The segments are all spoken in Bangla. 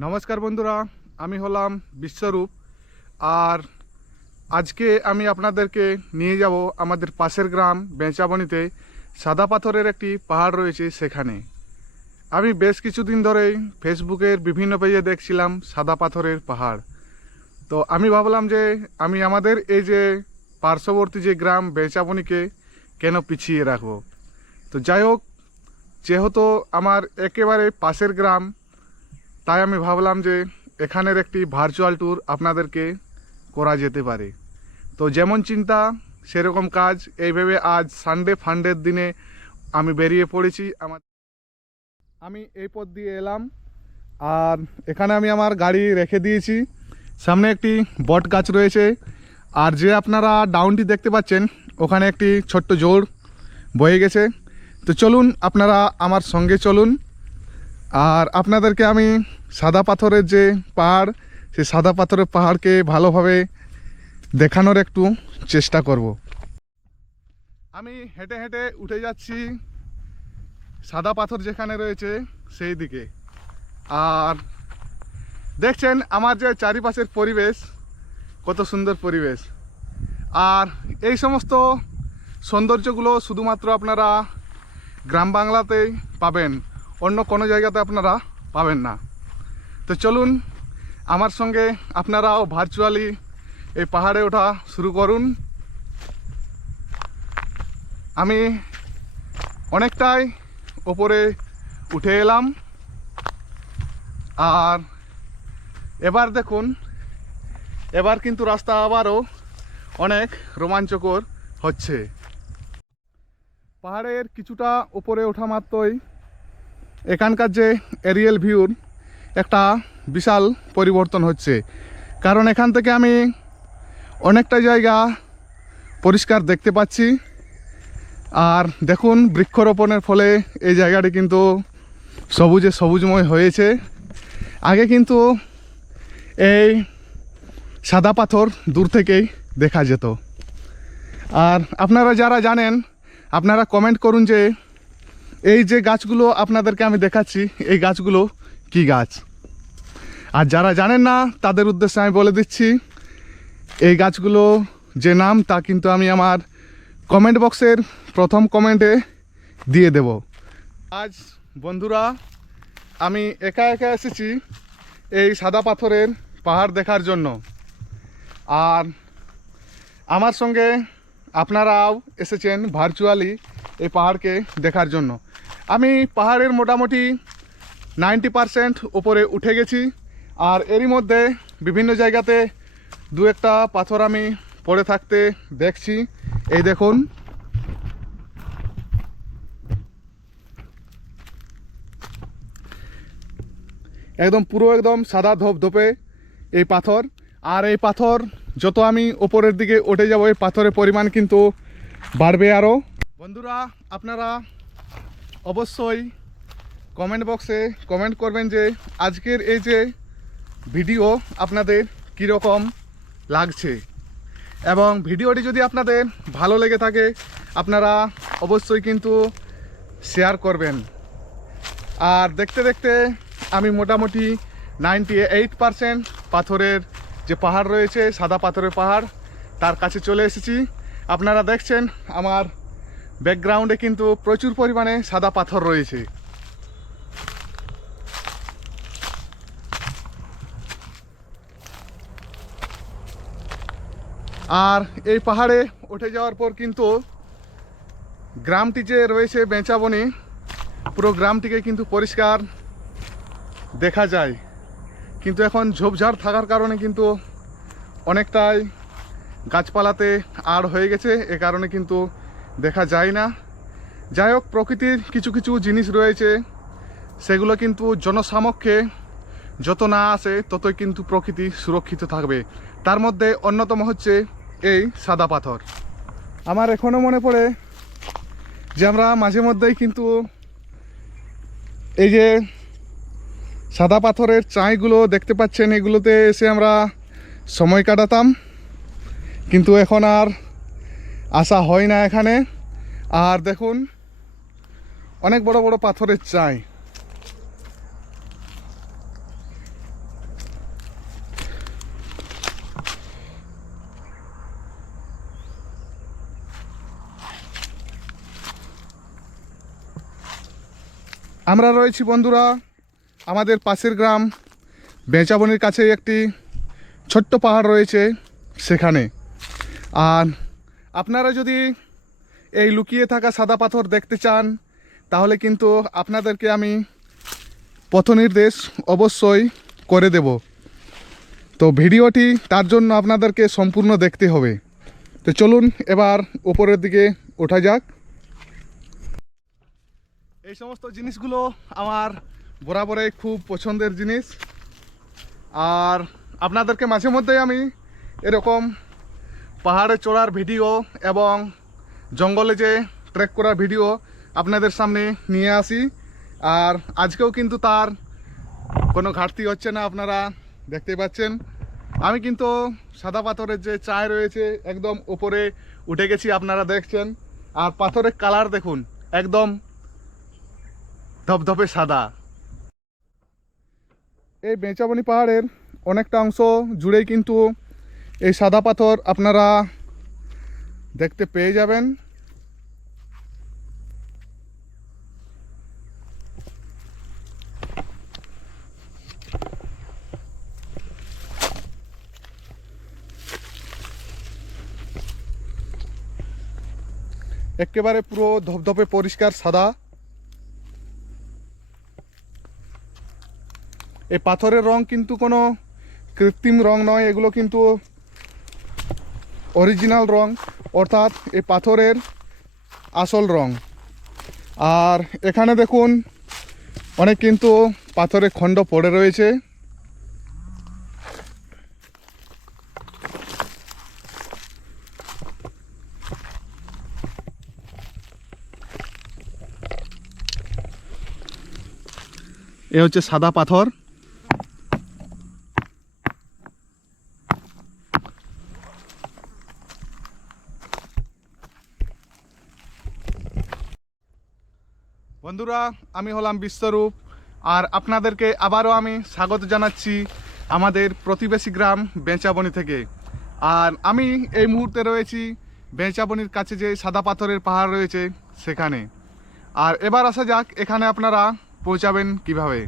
নমস্কার বন্ধুরা, আমি হলাম বিশ্বরূপ। আর আজকে আমি আপনাদেরকে নিয়ে যাব আমাদের পাশের গ্রাম বেঁচাবনিতে। সাদা পাথরের একটি পাহাড় রয়েছে সেখানে। আমি বেশ কিছুদিন ধরেই ফেসবুকের বিভিন্ন পেজে দেখছিলাম সাদা পাথরের পাহাড়। তো আমি ভাবলাম যে আমি আমাদের এই যে পার্শ্ববর্তী যে গ্রাম বেঁচাবনিকে কেন পিছিয়ে রাখবো। তো যাই হোক, যেহেতু আমার একেবারে পাশের গ্রাম, তাই আমি ভাবলাম যে এখানের একটি ভার্চুয়াল ট্যুর আপনাদেরকে করা যেতে পারে। তো যেমন চিন্তা সেরকম কাজ, এই ভেবে আজ সানডে ফান্ডের দিনে আমি বেরিয়ে পড়েছি। আমি এই পথ দিয়ে এলাম, আর এখানে আমি আমার গাড়ি রেখে দিয়েছি। সামনে একটি বট গাছ রয়েছে, আর যে আপনারা ডাউনটি দেখতে পাচ্ছেন ওখানে একটি ছোট্ট জোড় বয়ে গেছে। তো চলুন, আপনারা আমার সঙ্গে চলুন, আর আপনাদেরকে আমি সাদা পাথরের যে পাহাড়, সেই সাদা পাথরের পাহাড়কে ভালোভাবে দেখানোর একটু চেষ্টা করব। আমি হেঁটে হেঁটে উঠে যাচ্ছি সাদা পাথর যেখানে রয়েছে সেই দিকে। আর দেখছেন আমার যে চারিপাশের পরিবেশ, কত সুন্দর পরিবেশ। আর এই সমস্ত সৌন্দর্যগুলো শুধুমাত্র আপনারা গ্রাম বাংলাতেই পাবেন, অন্য কোনো জায়গাতে আপনারা পাবেন না। তো চলুন, আমার সঙ্গে আপনারাও ভার্চুয়ালি এই পাহাড়ে ওঠা শুরু করুন। আমি অনেকটাই ওপরে উঠে এলাম, আর এবার দেখুন, এবার কিন্তু রাস্তা আবারও অনেক রোমাঞ্চকর হচ্ছে। পাহাড়ের কিছুটা উপরে ওঠা মাত্রই এখানকার যে এরিয়াল ভিউর একটা বিশাল পরিবর্তন হচ্ছে, কারণ এখান থেকে আমি অনেকটা জায়গা পরিষ্কার দেখতে পাচ্ছি। আর দেখুন, বৃক্ষরোপণের ফলে এই জায়গাটি কিন্তু সবুজময় হয়েছে। আগে কিন্তু এই সাদা পাথর দূর থেকেই দেখা যেত। আর আপনারা যারা জানেন, আপনারা কমেন্ট করুন যে এই যে গাছগুলো আপনাদেরকে আমি দেখাচ্ছি, এই গাছগুলো কি গাছ। আর যারা জানেন না তাদের উদ্দেশ্যে আমি বলে দিচ্ছি, এই গাছগুলো যে নাম তা কিন্তু আমি আমার কমেন্ট বক্সের প্রথম কমেন্টে দিয়ে দেব। আজ বন্ধুরা আমি একা একা এসেছি এই সাদা পাথরের পাহাড় দেখার জন্য, আর আমার সঙ্গে আপনারাও এসেছেন ভার্চুয়ালি এই পাহাড়কে দেখার জন্য। আমি পাহাড়ের মোটামুটি 90% উপরে উঠে গেছি, আর এরই মধ্যে বিভিন্ন জায়গাতে দু একটা পাথর আমি পড়ে থাকতে দেখছি। এই দেখুন, একদম সাদা ধপধপে এই পাথর। আর এই পাথর যত আমি ওপরের দিকে উঠে যাব, এই পাথরের পরিমাণ কিন্তু বাড়বে আরও। বন্ধুরা, আপনারা অবশ্যই কমেন্ট বক্সে কমেন্ট করবেন যে আজকের এই যে ভিডিও আপনাদের কীরকম লাগছে, এবং ভিডিওটি যদি আপনাদের ভালো লেগে থাকে আপনারা অবশ্যই কিন্তু শেয়ার করবেন। আর দেখতে দেখতে আমি মোটামুটি 98% পাথরের যে পাহাড় রয়েছে, সাদা পাথরের পাহাড়, তার কাছে চলে এসেছি। আপনারা দেখছেন আমার ব্যাকগ্রাউন্ডে কিন্তু প্রচুর পরিমাণে সাদা পাথর রয়েছে। আর এই পাহাড়ে উঠে যাওয়ার পর কিন্তু গ্রামটি যে রয়েছে বেঁচাবনি, পুরো গ্রামটিকে কিন্তু পরিষ্কার দেখা যায়। কিন্তু এখন ঝোপঝাড় থাকার কারণে কিন্তু অনেকটাই গাছপালাতে আড় হয়ে গেছে, এ কারণে কিন্তু দেখা যায় না। যাই হোক, প্রকৃতির কিছু কিছু জিনিস রয়েছে, সেগুলো কিন্তু জনসমক্ষে যত না আসে ততই কিন্তু প্রকৃতি সুরক্ষিত থাকবে। তার মধ্যে অন্যতম হচ্ছে এই সাদা পাথর। আমার এখনও মনে পড়ে যে আমরা মাঝে মধ্যেই কিন্তু এই যে সাদা পাথরের চাঁইগুলো দেখতে পাচ্ছেন, এগুলোতে এসে আমরা সময় কাটাতাম, কিন্তু এখন আর আসা হয় না এখানে। আর দেখুন, অনেক বড় বড় পাথরের চাই। আমরা রয়েছি বন্ধুরা আমাদের পাশের গ্রাম বেঁচাবনির কাছে একটি ছোট্ট পাহাড় রয়েছে সেখানে। আর আপনারা যদি এই লুকিয়ে থাকা সাদা পাথর দেখতে চান তাহলে কিন্তু আপনাদেরকে আমি পথ নির্দেশ অবশ্যই করে দেব। তো ভিডিওটি তার জন্য আপনাদেরকে সম্পূর্ণ দেখতে হবে। তো চলুন এবার উপরের দিকে ওঠা যাক। এই সমস্ত জিনিসগুলো আমার বরাবরই খুব পছন্দের জিনিস, আর আপনাদেরকে মাঝে মধ্যেই আমি এরকম পাহাড়ে চড়ার ভিডিও এবং জঙ্গলে যে ট্রেক করার ভিডিও আপনাদের সামনে নিয়ে আসি। আর আজকেও কিন্তু তার কোনো ঘাটতি হচ্ছে না, আপনারা দেখতে পাচ্ছেন। আমি কিন্তু সাদা পাথরের যে চায় রয়েছে একদম উপরে উঠে গেছি, আপনারা দেখছেন। আর পাথরের কালার দেখুন, একদম ধপধপে সাদা। এই বেঁচাবনি পাহাড়ের অনেকটা অংশ জুড়েই কিন্তু এই সাদা পাথর আপনারা দেখতে পেয়ে যাবেন। একেবারে পুরো ধপধপে পরিষ্কার সাদা। এই পাথরের রং কিন্তু কোনো কৃত্রিম রং নয়, এগুলো কিন্তু অরিজিনাল রং, অর্থাৎ এই পাথরের আসল রং। আর এখানে দেখুন অনেক কিন্তু পাথরের খণ্ড পড়ে রয়েছে। এ হচ্ছে সাদা পাথর। বন্ধুরা, আমি হলাম বিশ্বরূপ, আর আপনাদেরকে আবারও আমি স্বাগত জানাচ্ছি আমাদের প্রতিবেশী গ্রাম বেঁচাবনি থেকে। আর আমি এই মুহূর্তে রয়েছি বেঁচাবনির কাছে যে সাদা পাথরের পাহাড় রয়েছে সেখানে। আর এবার আসা যাক এখানে আপনারা পৌঁছাবেন কিভাবে।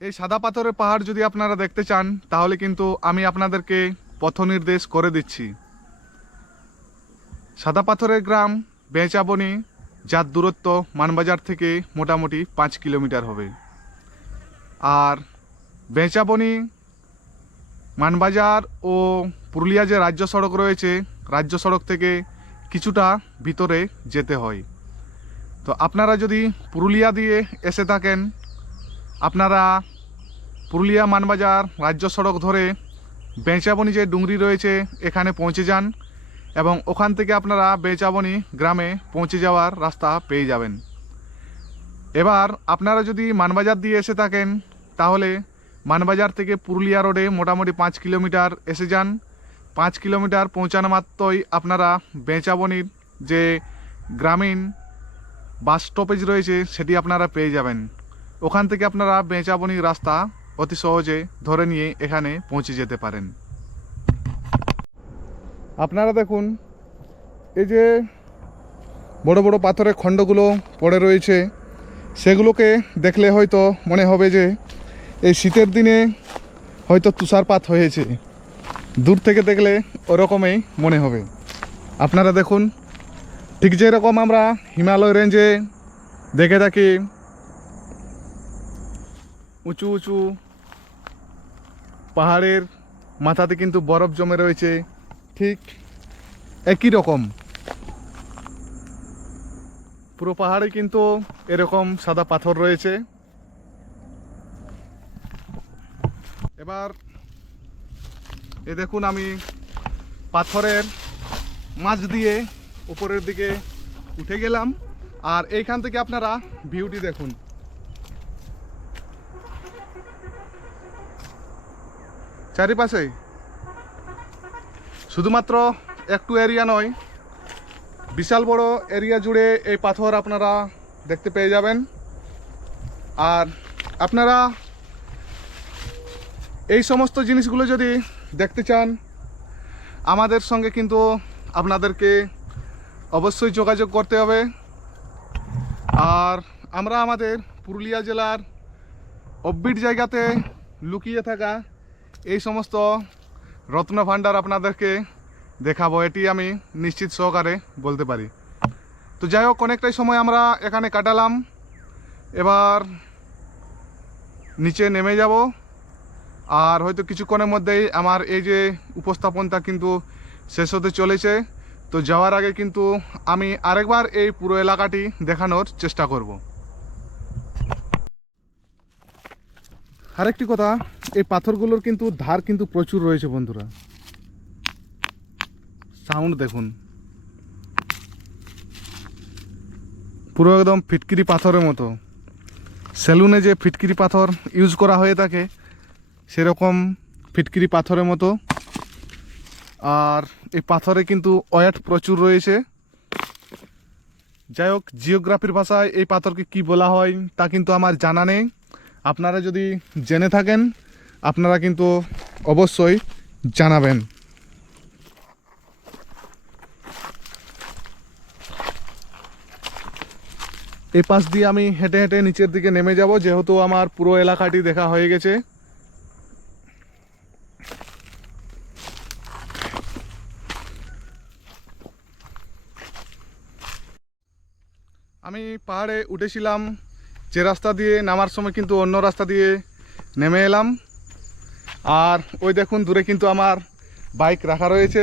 এই সাদা পাথরের পাহাড় যদি আপনারা দেখতে চান তাহলে কিন্তু আমি আপনাদেরকে পথ নির্দেশ করে দিচ্ছি। সাদা পাথরের গ্রাম বেঁচাবনি, যার দূরত্ব মানবাজার থেকে মোটামুটি 5 কিলোমিটার হবে। আর বেঁচাবনি, মানবাজার ও পুরুলিয়া যে রাজ্য সড়ক রয়েছে, রাজ্য সড়ক থেকে কিছুটা ভিতরে যেতে হয়। তো আপনারা যদি পুরুলিয়া দিয়ে এসে থাকেন, আপনারা পুরুলিয়া মানবাজার রাজ্য সড়ক ধরে বেঁচাবনি যে ডুংরি রয়েছে এখানে পৌঁছে যান, এবং ওখান থেকে আপনারা বেঁচাবনি গ্রামে পৌঁছে যাওয়ার রাস্তা পেয়ে যাবেন। এবার আপনারা যদি মানবাজার দিয়ে এসে থাকেন তাহলে মানবাজার থেকে পুরুলিয়া রোডে মোটামুটি 5 কিলোমিটার এসে যান। 5 কিলোমিটার পৌঁছানো মাত্রই আপনারা বেঁচাবনির যে গ্রামীণ বাস স্টপেজ রয়েছে সেটি আপনারা পেয়ে যাবেন। ওখান থেকে আপনারা বেঁচাবনির রাস্তা অতি সহজে ধরে নিয়ে এখানে পৌঁছে যেতে পারেন। আপনারা দেখুন, এই যে বড় বড় পাথরের খণ্ডগুলো পড়ে রয়েছে, সেগুলোকে দেখলে হয়তো মনে হবে যে এই শীতের দিনে হয়তো তুষারপাত হয়েছে। দূর থেকে দেখলে ওরকমই মনে হবে। আপনারা দেখুন, ঠিক যেরকম আমরা হিমালয় রেঞ্জে দেখে থাকি উঁচু উঁচু পাহাড়ের মাথাতে কিন্তু বরফ জমে রয়েছে, ঠিক একই রকম পুরো পাহাড়ে কিন্তু এরকম সাদা পাথর রয়েছে। এবার এ দেখুন, আমি পাথরের মাঝ দিয়ে উপরের দিকে উঠে গেলাম। আর এইখান থেকে আপনারা ভিউটি দেখুন। চারিপাশে শুধুমাত্র একটু এরিয়া নয়, বিশাল বড় এরিয়া জুড়ে এই পাথর আপনারা দেখতে পেয়ে যাবেন। আর আপনারা এই সমস্ত জিনিসগুলো যদি দেখতে চান আমাদের সঙ্গে কিন্তু আপনাদেরকে অবশ্যই যোগাযোগ করতে হবে। আর আমরা আমাদের পুরুলিয়া জেলার অব্বিট জায়গাতে লুকিয়ে থাকা এই সমস্ত রত্নভাণ্ডার আপনাদেরকে দেখাবো, এটি আমি নিশ্চিত সহকারে বলতে পারি। তো যাই হোক, অনেকটাই সময় আমরা এখানে কাটালাম, এবার নিচে নেমে যাব। আর হয়তো কিছুক্ষণের মধ্যেই আমার এই যে উপস্থাপনটা কিন্তু শেষ হতে চলেছে। তো যাওয়ার আগে কিন্তু আমি আরেকবার এই পুরো এলাকাটি দেখানোর চেষ্টা করব। আরেকটি কথা, এই পাথরগুলোর কিন্তু ধার কিন্তু প্রচুর রয়েছে বন্ধুরা, সাউন্ড দেখুন, পুরো একদম ফিটকিরি পাথরের মতো। সেলুনে যে ফিটকিরি পাথর ইউজ করা হয়ে থাকে সেরকম ফিটকিরি পাথরের মতো। আর এই পাথরে কিন্তু ওয়েট প্রচুর রয়েছে। যাই হোক, জিওগ্রাফির ভাষায় এই পাথরকে কি বলা হয় তা কিন্তু আমার জানা নেই। আপনারা যদি জেনে থাকেন আপনারা কিন্তু অবশ্যই জানাবেন। এই পাশ দিয়ে আমি হেঁটে হেঁটে নিচের দিকে নেমে যাব, যেহেতু আমার পুরো এলাকাটি দেখা হয়ে গেছে। আমি পাহাড়ে উঠেছিলাম যে রাস্তা দিয়ে, নামার সময় কিন্তু অন্য রাস্তা দিয়ে নেমে এলাম। আর ওই দেখুন দূরে কিন্তু আমার বাইক রাখা রয়েছে।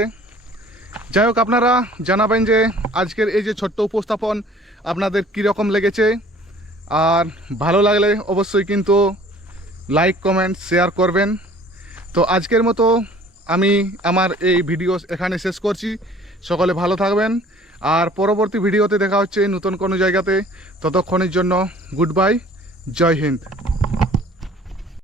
যাই হোক, আপনারা জানাবেন যে আজকের এই যে ছোট্ট উপস্থাপন আপনাদের কীরকম লেগেছে। আর ভালো লাগলে অবশ্যই কিন্তু লাইক, কমেন্ট, শেয়ার করবেন। তো আজকের মতো আমি আমার এই ভিডিও এখানে শেষ করছি। সকলে ভালো থাকবেন, আর পরবর্তী ভিডিওতে দেখা হচ্ছে নতুন কোনো জায়গাতে। ততক্ষণের জন্য গুড বাই, জয় হিন্দ।